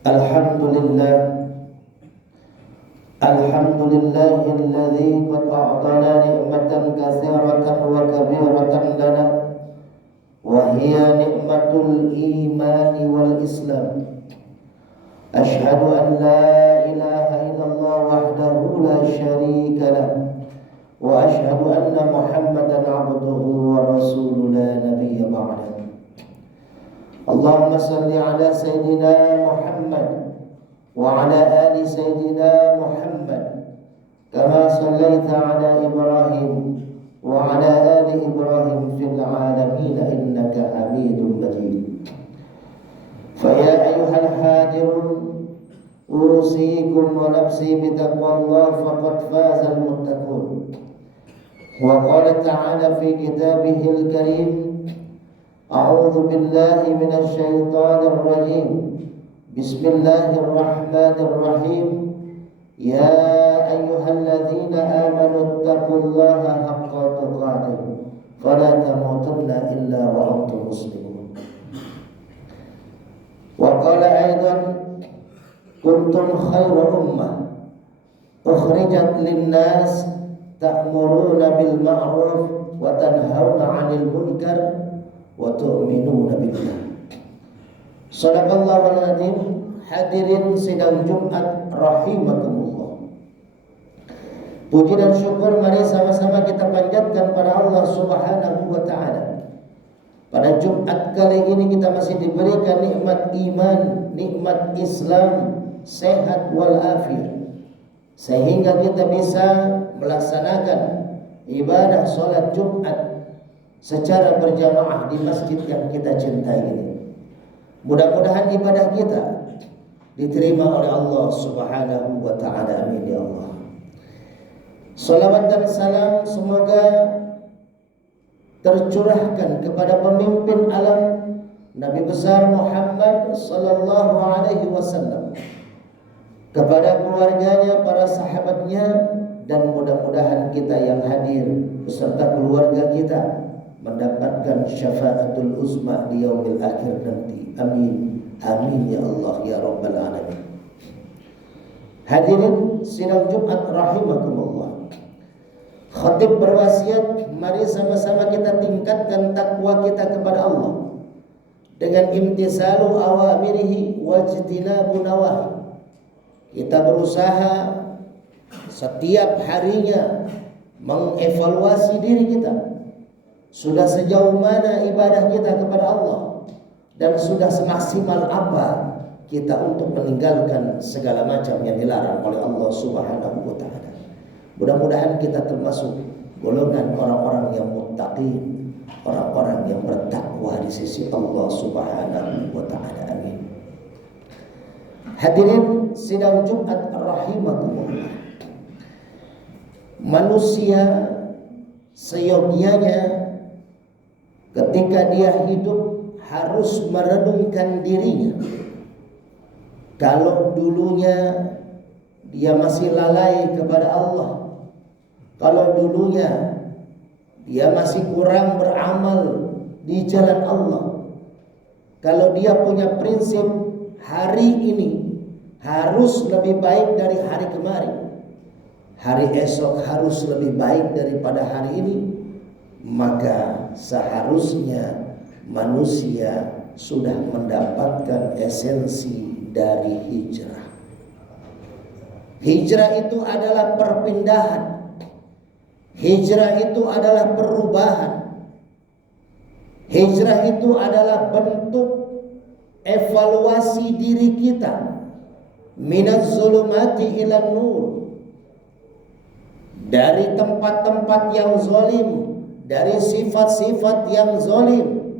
Alhamdulillah, alhamdulillahilladzi qad a'tana ni'matan katsiratan wa kabiratan lana wa hiya ni'matul imani wal islam. Ashhadu an la ilaha illallah wahdahu la syarika lah wa ashhadu anna Muhammadan 'abduhu wa rasuluhu la nabiyya ba'dahu. Allahumma salli ala sayyidina Muhammad wa ala ali sayyidina Muhammad kama sallaita ala Ibrahim wa ala ali Ibrahim fil alamin innaka Hamidum Majid. Fa ya ayyuhal hadirun usikum wa nafsi bi taqwallah faqad fazal muttaqun. Wa qala ta'ala fi kitabihil karim A'udzu billahi minasy syaithanir rajim. Bismillahirrahmanirrahim. Ya ayyuhalladzina amanu taqullaha haqqa tuqatih wa la tamutunna illa wa antum muslimun. Wa qala aidan kuntum khayra ummah ukhrijat lin-nas ta'muruna bil ma'ruf wa tanhauna 'anil munkar wa tu'minuna billah. Shadaqallahul adzim. Hadirin sidang Jumat rahimakumullah. Puji dan syukur mari sama-sama kita panjatkan pada Allah Subhanahu wa taala. Pada Jumat kali ini kita masih diberikan nikmat iman, nikmat Islam, sehat wal afiat, sehingga kita bisa melaksanakan ibadah salat Jumat secara berjamaah di masjid yang kita cintai ini. Mudah-mudahan ibadah kita diterima oleh Allah Subhanahu wa taala. Amin ya Allah. Salawat dan salam semoga tercurahkan kepada pemimpin alam Nabi besar Muhammad sallallahu alaihi wasallam, kepada keluarganya, para sahabatnya, dan mudah-mudahan kita yang hadir beserta keluarga kita mendapatkan syafaatul uzma di yaumil akhir nanti. Amin. Amin ya Allah ya rabbal alamin. Hadirin sidang Jumat rahimakumullah. Khatib berwasiat, mari sama-sama kita tingkatkan takwa kita kepada Allah dengan imtisalu awamirihi wajtinabu nawahi. Kita berusaha setiap harinya mengevaluasi diri kita. Sudah sejauh mana ibadah kita kepada Allah, dan sudah semaksimal apa kita untuk meninggalkan segala macam yang dilarang oleh Allah Subhanahu wa taala. Mudah-mudahan kita termasuk golongan orang-orang yang muttaqin, orang-orang yang bertakwa di sisi Allah Subhanahu wa taala. Amin. Hadirin sidang Jumat rahimakumullah. Manusia seyogianya ketika dia hidup harus merenungkan dirinya. Kalau dulunya dia masih lalai kepada Allah, kalau dulunya dia masih kurang beramal di jalan Allah, kalau dia punya prinsip hari ini harus lebih baik dari hari kemarin, hari esok harus lebih baik daripada hari ini, maka seharusnya manusia sudah mendapatkan esensi dari hijrah. Hijrah itu adalah perpindahan. Hijrah itu adalah perubahan. Hijrah itu adalah bentuk evaluasi diri kita. Minaz zulumati ilan nur. Dari tempat-tempat yang zalim, dari sifat-sifat yang zalim,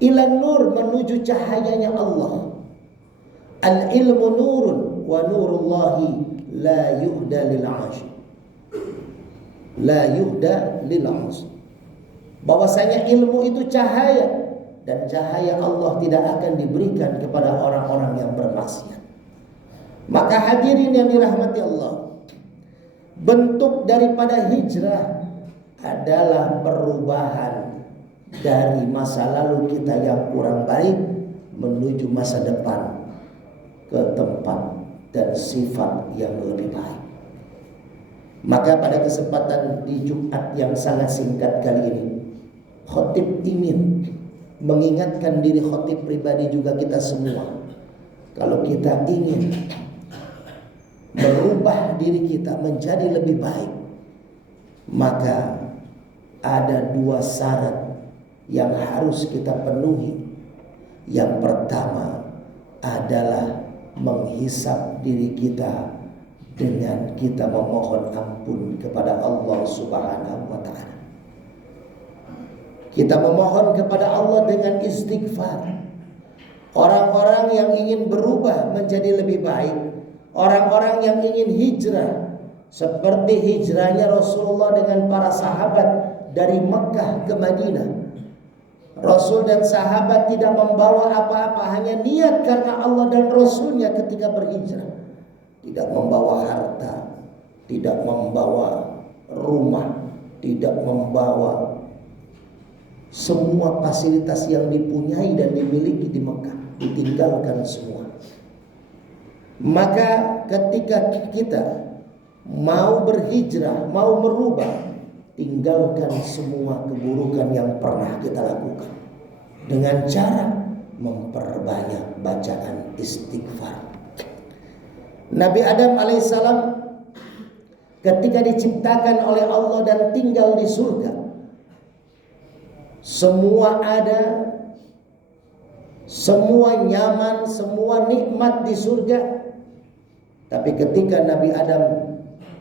ilan nur, menuju cahayanya Allah. Al-ilmu nurun wa nurullahi la yuhda lil 'asy. La yuhda lil 'asy. Bahwasanya ilmu itu cahaya, dan cahaya Allah tidak akan diberikan kepada orang-orang yang bermaksiat. Maka hadirin yang dirahmati Allah, bentuk daripada hijrah adalah perubahan dari masa lalu kita yang kurang baik menuju masa depan ke tempat dan sifat yang lebih baik. Maka pada kesempatan di Jumat yang sangat singkat kali ini, khotib ingin mengingatkan diri khotib pribadi juga kita semua. Kalau kita ingin merubah diri kita menjadi lebih baik, maka ada 2 syarat yang harus kita penuhi. Yang pertama adalah menghisap diri kita dengan kita memohon ampun kepada Allah Subhanahu wa taala. Kita memohon kepada Allah dengan istighfar. Orang-orang yang ingin berubah menjadi lebih baik, orang-orang yang ingin hijrah, seperti hijrahnya Rasulullah dengan para sahabat dari Mekah ke Madinah. Rasul dan sahabat tidak membawa apa-apa, hanya niat karena Allah dan Rasulnya ketika berhijrah. Tidak membawa harta, tidak membawa rumah, tidak membawa semua fasilitas yang dipunyai dan dimiliki di Mekah, ditinggalkan semua. Maka ketika kita mau berhijrah, mau merubah, tinggalkan semua keburukan yang pernah kita lakukan dengan cara memperbanyak bacaan istighfar. Nabi Adam alaihissalam ketika diciptakan oleh Allah dan tinggal di surga, semua ada, semua nyaman, semua nikmat di surga. Tapi ketika Nabi Adam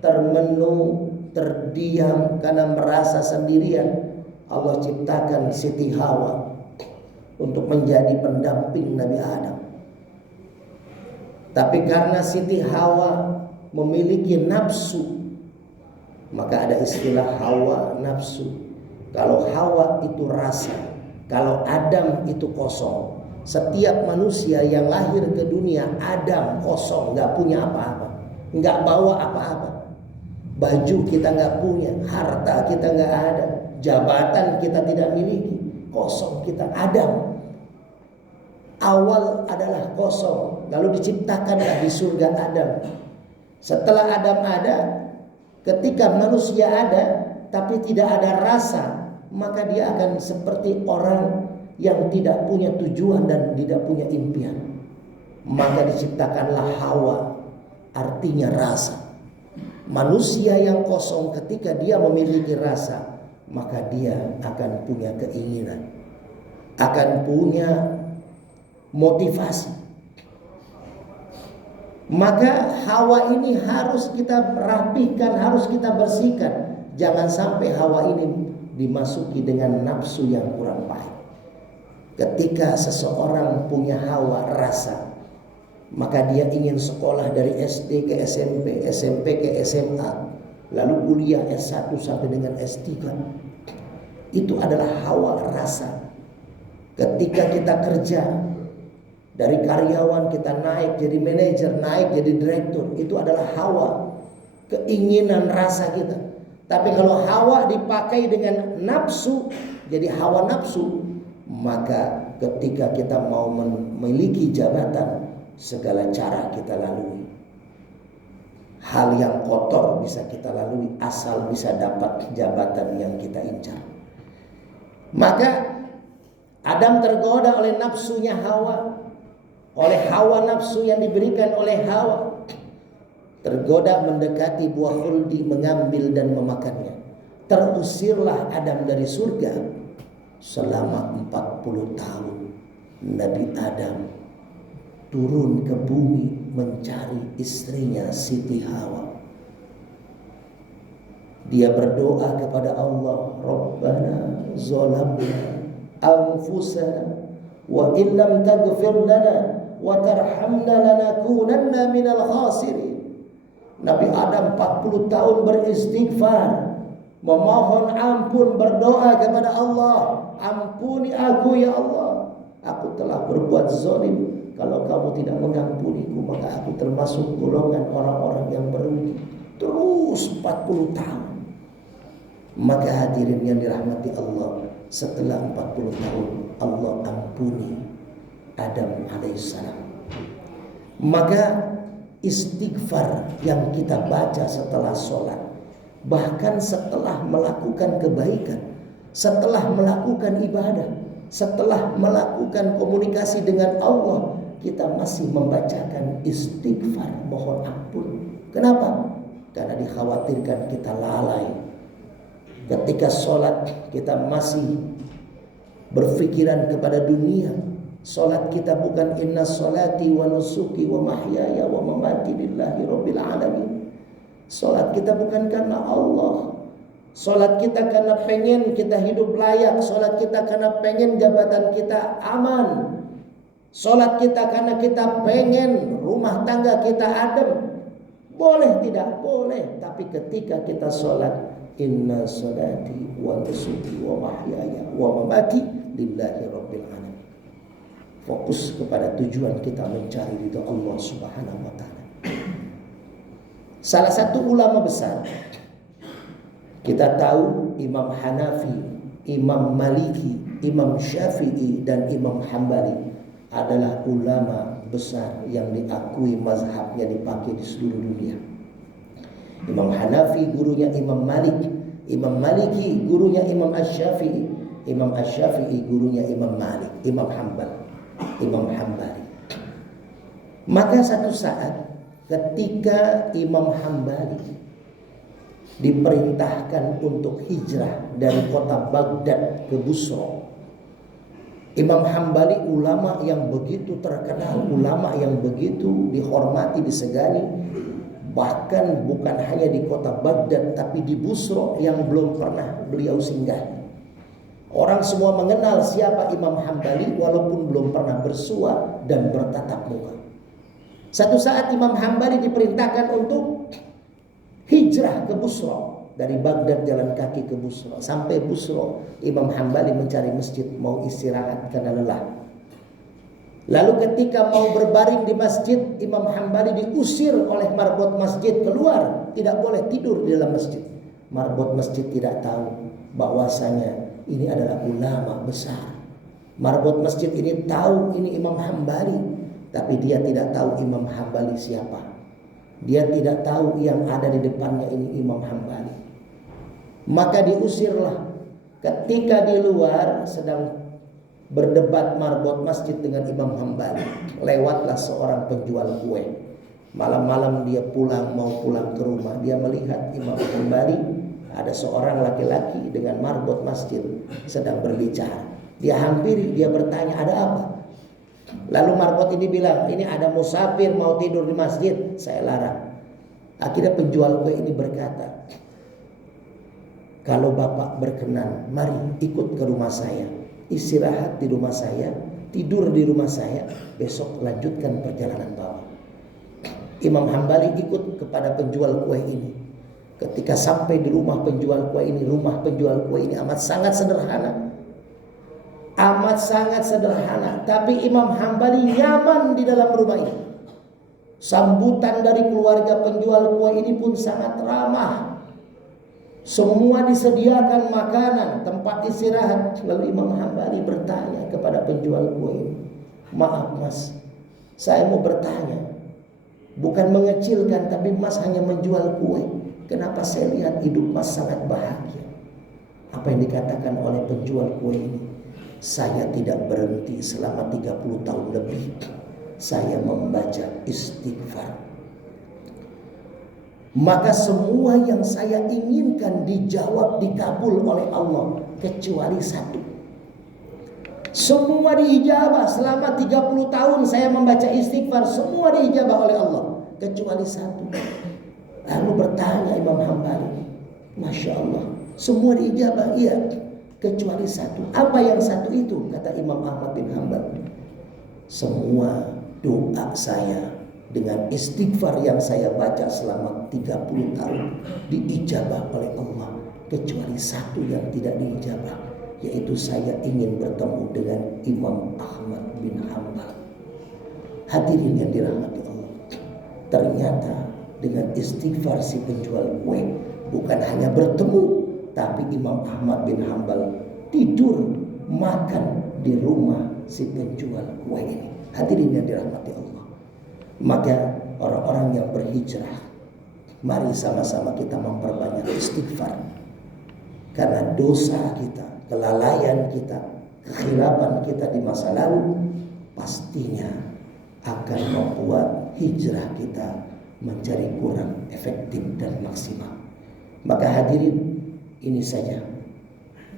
termenung, terdiam karena merasa sendirian, Allah ciptakan Siti Hawa untuk menjadi pendamping Nabi Adam. Tapi karena Siti Hawa memiliki nafsu, maka ada istilah hawa nafsu. Kalau Hawa itu rasa, kalau Adam itu kosong. Setiap manusia yang lahir ke dunia, Adam kosong, gak punya apa-apa, gak bawa apa-apa. Baju kita gak punya, harta kita gak ada, jabatan kita tidak miliki, kosong kita. Adam awal adalah kosong, lalu diciptakanlah di surga Adam. Setelah Adam ada, ketika manusia ada tapi tidak ada rasa, maka dia akan seperti orang yang tidak punya tujuan dan tidak punya impian. Maka diciptakanlah Hawa, artinya rasa. Manusia yang kosong ketika dia memiliki rasa, maka dia akan punya keinginan, akan punya motivasi. Maka Hawa ini harus kita rapikan, harus kita bersihkan. Jangan sampai Hawa ini dimasuki dengan nafsu yang kurang baik. Ketika seseorang punya hawa rasa, maka dia ingin sekolah dari SD ke SMP, SMP ke SMA, lalu kuliah S1 sampai dengan S3. Itu adalah hawa rasa. Ketika kita kerja, dari karyawan kita naik jadi manajer, naik jadi direktur, itu adalah hawa, keinginan rasa kita. Tapi kalau hawa dipakai dengan nafsu, jadi hawa nafsu, maka ketika kita mau memiliki jabatan, segala cara kita lalui. Hal yang kotor bisa kita lalui asal bisa dapat jabatan yang kita incar. Maka Adam tergoda oleh nafsunya Hawa, oleh hawa nafsu yang diberikan oleh Hawa. Tergoda mendekati buah khuldi, mengambil dan memakannya. Terusirlah Adam dari surga. Selama 40 tahun Nabi Adam turun ke bumi mencari istrinya Siti Hawa. Dia berdoa kepada Allah, Rabbana zalamna anfusana wa illam taghfir lana wa tarhamna lanakunanna minal khasirin. Nabi Adam 40 tahun beristighfar, memohon ampun, berdoa kepada Allah, ampuni aku ya Allah, aku telah berbuat zalim. Kalau kamu tidak mengampuniku, maka aku termasuk golongan orang-orang yang merugi. Terus 40 tahun. Maka hadirin yang dirahmati Allah, setelah 40 tahun Allah ampuni Adam alaihissalam. Maka istighfar yang kita baca setelah sholat, bahkan setelah melakukan kebaikan, setelah melakukan ibadah, setelah melakukan komunikasi dengan Allah, kita masih membacakan istighfar, mohon ampun. Kenapa? Karena dikhawatirkan kita lalai. Ketika sholat kita masih berpikiran kepada dunia. Sholat kita bukan inna sholati wa nusuki wa mahyaya wa mamati lillahi rabbil alamin. Sholat kita bukan karena Allah. Sholat kita karena pengen kita hidup layak. Sholat kita karena pengen jabatan kita aman. Sholat kita karena kita pengen rumah tangga kita adem. Boleh tidak? Boleh. Tapi ketika kita sholat, inna sholati wa nusuki wa mahyaya wa mamati lillahi rabbil alamin. Fokus kepada tujuan kita mencari ridha Allah Subhanahu wa taala. Salah satu ulama besar, kita tahu Imam Hanafi, Imam Maliki, Imam Syafi'i dan Imam Hambali adalah ulama besar yang diakui mazhabnya dipakai di seluruh dunia. Imam Hanafi gurunya Imam Malik, Imam Maliki gurunya Imam Asy-Syafi'i, Imam Asy-Syafi'i gurunya Imam Malik, Imam Hambali. Maka satu saat ketika Imam Hambali diperintahkan untuk hijrah dari kota Baghdad ke Busra. Imam Hambali ulama yang begitu terkenal, ulama yang begitu dihormati, disegani. Bahkan bukan hanya di kota Baghdad, tapi di Busra yang belum pernah beliau singgahi. Orang semua mengenal siapa Imam Hambali walaupun belum pernah bersua dan bertatap muka. Satu saat Imam Hambali diperintahkan untuk hijrah ke Busra. Dari Baghdad jalan kaki ke Busra. Sampai Busra, Imam Hambali mencari masjid, mau istirahat karena lelah. Lalu ketika mau berbaring di masjid, Imam Hambali diusir oleh marbot masjid keluar. Tidak boleh tidur di dalam masjid. Marbot masjid tidak tahu bahwasanya ini adalah ulama besar. Marbot masjid ini tahu ini Imam Hambali, tapi dia tidak tahu Imam Hambali siapa. Dia tidak tahu yang ada di depannya ini Imam Hambali. Maka diusirlah. Ketika di luar sedang berdebat marbot masjid dengan Imam Hambali, lewatlah seorang penjual kue. Malam-malam dia mau pulang ke rumah. Dia melihat Imam Hambali, ada seorang laki-laki dengan marbot masjid sedang berbicara. Dia hampiri, dia bertanya, ada apa? Lalu marbot ini bilang, ini ada musafir mau tidur di masjid, saya larang. Akhirnya penjual kue ini berkata, kalau bapak berkenan, mari ikut ke rumah saya, istirahat di rumah saya, tidur di rumah saya, besok lanjutkan perjalanan bapak. Imam Hambali ikut kepada penjual kue ini. Ketika sampai di rumah penjual kue ini, amat sangat sederhana. Amat sangat sederhana, tapi Imam Hambali nyaman di dalam rumah ini. Sambutan dari keluarga penjual kue ini pun sangat ramah. Semua disediakan makanan, tempat istirahat. Lalu Imam Hambali bertanya kepada penjual kue ini, maaf mas, saya mau bertanya. Bukan mengecilkan, tapi mas hanya menjual kue. Kenapa saya lihat hidup mas sangat bahagia? Apa yang dikatakan oleh penjual kue ini? Saya tidak berhenti selama 30 tahun lebih. Saya membaca istighfar. Maka semua yang saya inginkan dijawab, dikabul oleh Allah, kecuali satu. Semua diijabah. Selama 30 tahun saya membaca istighfar, semua diijabah oleh Allah, kecuali satu. Lalu bertanya Imam Hambali, Masya Allah, semua diijabah, iya, kecuali satu. Apa yang satu itu? Kata Imam Ahmad bin Hanbal, semua doa saya dengan istighfar yang saya baca selama 30 tahun diijabah oleh Allah, kecuali satu yang tidak diijabah, yaitu saya ingin bertemu dengan Imam Ahmad bin Hanbal. Hadirin yang dirahmati Allah, ternyata dengan istighfar si penjual kue bukan hanya bertemu, tapi Imam Ahmad bin Hanbal tidur makan di rumah si penjual kue ini. Hadirin yang dirahmati Allah, Maka orang-orang yang berhijrah, mari sama-sama kita memperbanyak istighfar. Karena dosa kita, kelalaian kita, kekhilapan kita di masa lalu pastinya akan membuat hijrah kita menjadi kurang efektif dan maksimal. Maka hadirin, ini saja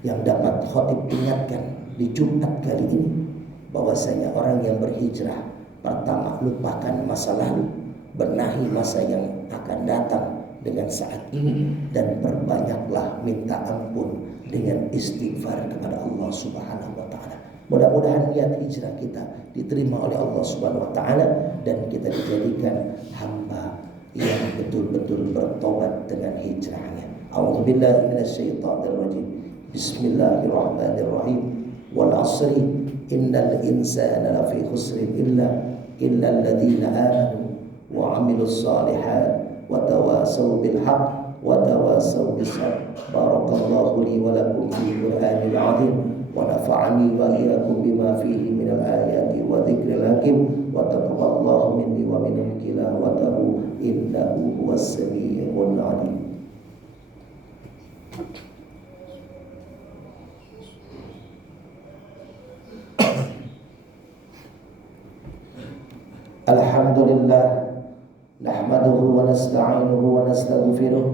yang dapat khotib ingatkan di Jumat kali ini, bahwasanya orang yang berhijrah, pertama, lupakan masa lalu, benahi masa yang akan datang dengan saat ini, dan perbanyaklah minta ampun dengan istighfar kepada Allah Subhanahu wa taala. Mudah-mudahan niat hijrah kita diterima oleh Allah Subhanahu wa taala dan kita dijadikan hamba yang betul-betul bertobat dengan hijrahnya. A'udzubillahi minasyaitonir rajim. Bismillahirrahmanirrahim. Wal 'ashri innal insana lafi khusrin illa alladziina aamanu wa 'amilus shalihaati wa tawasaw bil haqq wa tawasaw bis sabr. Barakallahu li wa lakum fil Qur'anil 'azim wa nafa'ani wa iyyakum bima fihi minal ayati wa dzikril hakim wa taqabbalallahu minni wa minkum tilawatahu innahu huwas samii'ul 'aliim. Alhamdulillah, nahmaduhu wa nasta'inuhu wa nastaghfiruh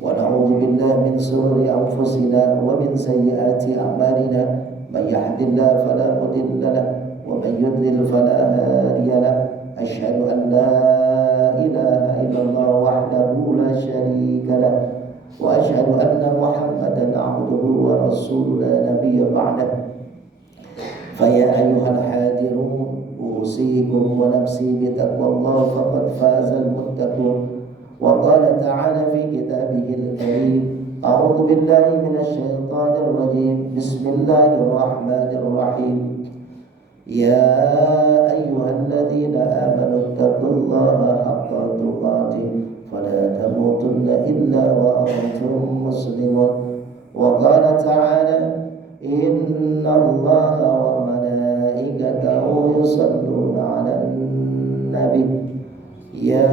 wa na'udzu billahi min shururi anfusina wa min sayyiati a'malina. Man yahdihillahu fala mudilla lahu wa man yudlil fala hadiya lahu. Asyhadu an la ilaha illallah wahdahu la syarika lahu wa asyhadu anna Muhammadan 'abduhu wa rasuluhu la nabiyya ba'dahu. Fa ya ayyuhal hadirun أوصيكم ونفسي بتقوى الله فقد فاز المتقون. وقال تعالى في كتابه الكريم: أعوذ بالله من الشيطان الرجيم. بسم الله الرحمن الرحيم. يا أيها الذين آمنوا اتقوا الله حق تقاته فلا تموتن إلا وأنتم مسلمون. وقال تعالى: إن الله وملائكته يصلون على النبي يا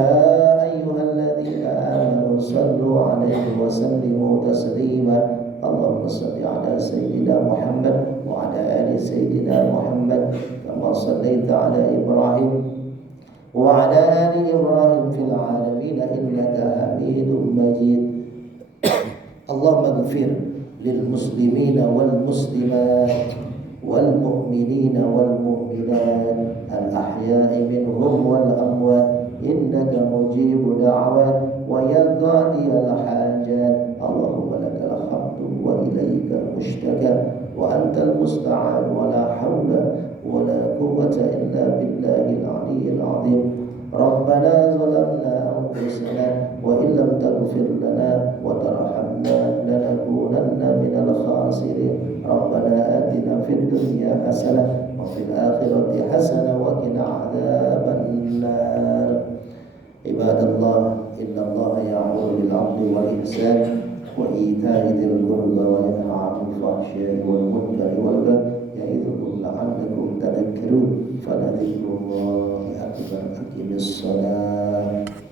أيها الذين آمنوا صلوا عليه وسلموا تسليما. اللهم صل على سيدنا محمد وعلى آل سيدنا محمد كما صليت على إبراهيم وعلى آل إبراهيم في العالمين إنك حميد مجيد. اللهم اغفر للمسلمين والمسلمات والمؤمنين والمؤمنات الأحياء منهم والأموات إنك مجيب دعوات ويا قاضي الحاجات. اللهم لك الحمد وإليك المشتكى وأنت المستعان ولا حول ولا قوة إلا بالله العلي العظيم. ربنا ظلمنا أنفسنا وإن لم تغفر لنا وترحمنا لنكونن من الخاسرين. ربنا آتنا في الدنيا حسنة وفي الآخرة حسنة وقنا عذاب النار. عباد الله، إن الله يأمر بالعدل والإحسان وإيتاء ذي القربى وينهى عن الفحشاء والمنكر والبغي يعظكم لعلكم تذكرون. فلذكر الله أكبر. أقم الصلاة.